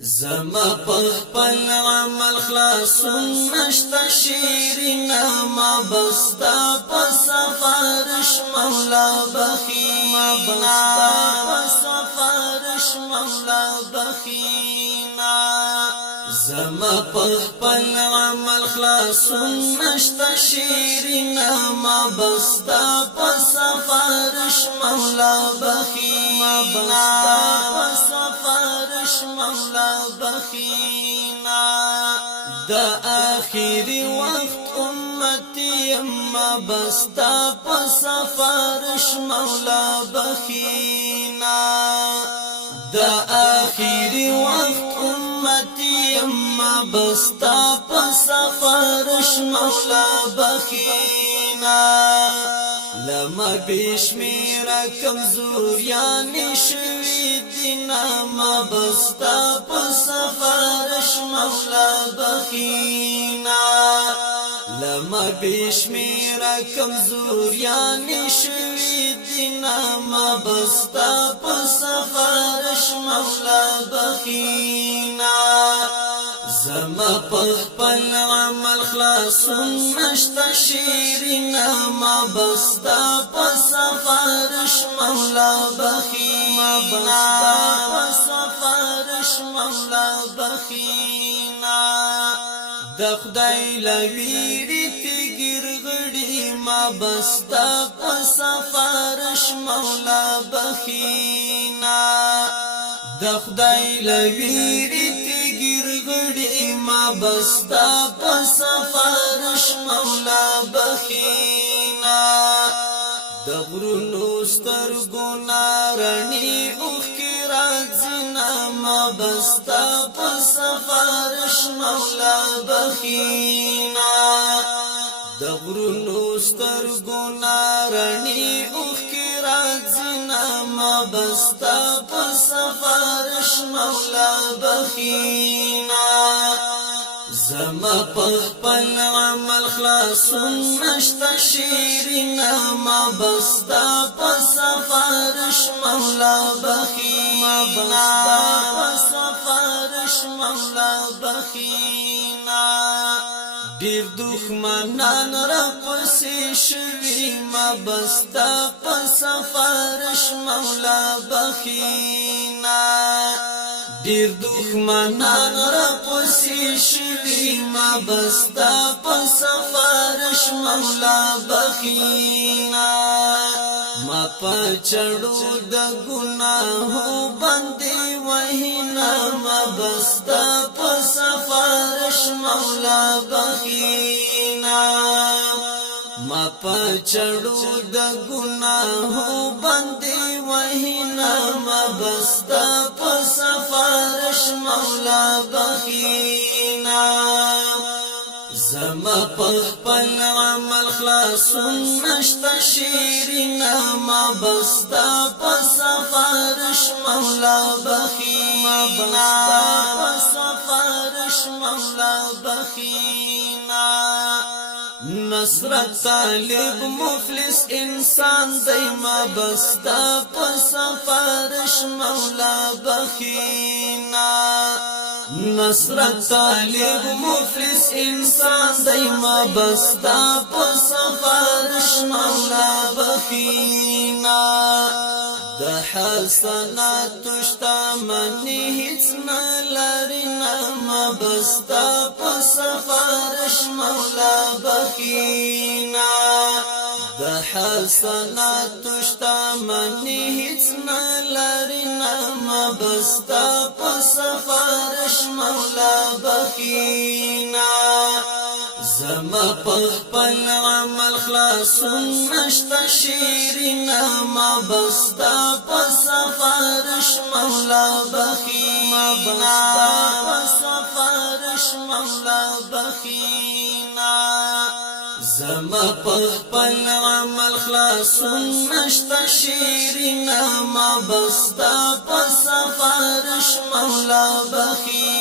زما پخپل عمل خلاصون نشتا شیرینا ما بستا پسفارش مولا بخینا پسفارش مولا بخینا زما پخپل عمل خلاصون نشتا شیرینا ما بستا پسفارش مولا بخینا پسفارش مولا بخینا دا آخری وقت امتی اما بستا پسفارش مولا بخینا دا آخری وقت امتی اما بستا پسفارش مولا بخینا لما بشمیرا کمزوریانی شوی دینا ما بستا پسفارش مولا بخینا لما بشمیرا کمزوریانی شوی دینا ما بستا پسفارش مولا بخینا زما پخپل عمل خلاصون نشتا شیرینا ما بستا پسفارش مولا بخینا پسفارش مولا بخینا د خدای لویری تیګر غړي ما بستا پسفارش مولا بخینا د خدای لویری غړي ما بستا پسفارش مولا بخینا د غرونو سترګو نارني اوخ کی راځنا ما بستا پسفارش مولا بخینا د غرونو سترګو نارني اوخ کی راځنا ما بستا پسفارش مولا بخینا زما پخپل عمل خلاصون نشتا شیرینا ما بستا پسفارش مولا بخینا پسفارش مولا بخینا ډیر دښمنان را پسې شوي ما بستا پسفارش مولا بخینا ډیر دښمنان را پسې شوي ما بستا پسفارش مولا بخینا ما پچړو د ګناهو باندې وهینا ما بستا پسفارش مولا بخینا ما پچړو د ګناهو باندې وهینا ما بستا پسفارش مولا بخینا زما پخپل عمل خلاصون نشتا شیرینا ما بستا پسفارش مولا بخینا پسفارش مولا بخینا نصرت طالب مفلس انسان دی ما بستا پسفارش مولا بخینا نصرت طالب مفلس انسان دی ما بستا پسفارش مولا بخینا د حسنات شتمنی هیڅ نه لري ما بستا پسفارش مولا بخینا د حسنات شتمنی هیڅ نه لري ما بستا پسفارش مولا بخینا زما پخپل عمل خلاصون نشتا شیرینا ما بستا پسفارش مولا بخینا پسفارش مولا بخینا زما پخپل عمل خلاصون نشتا شیرینا ما بستا پسفارش مولا بخینا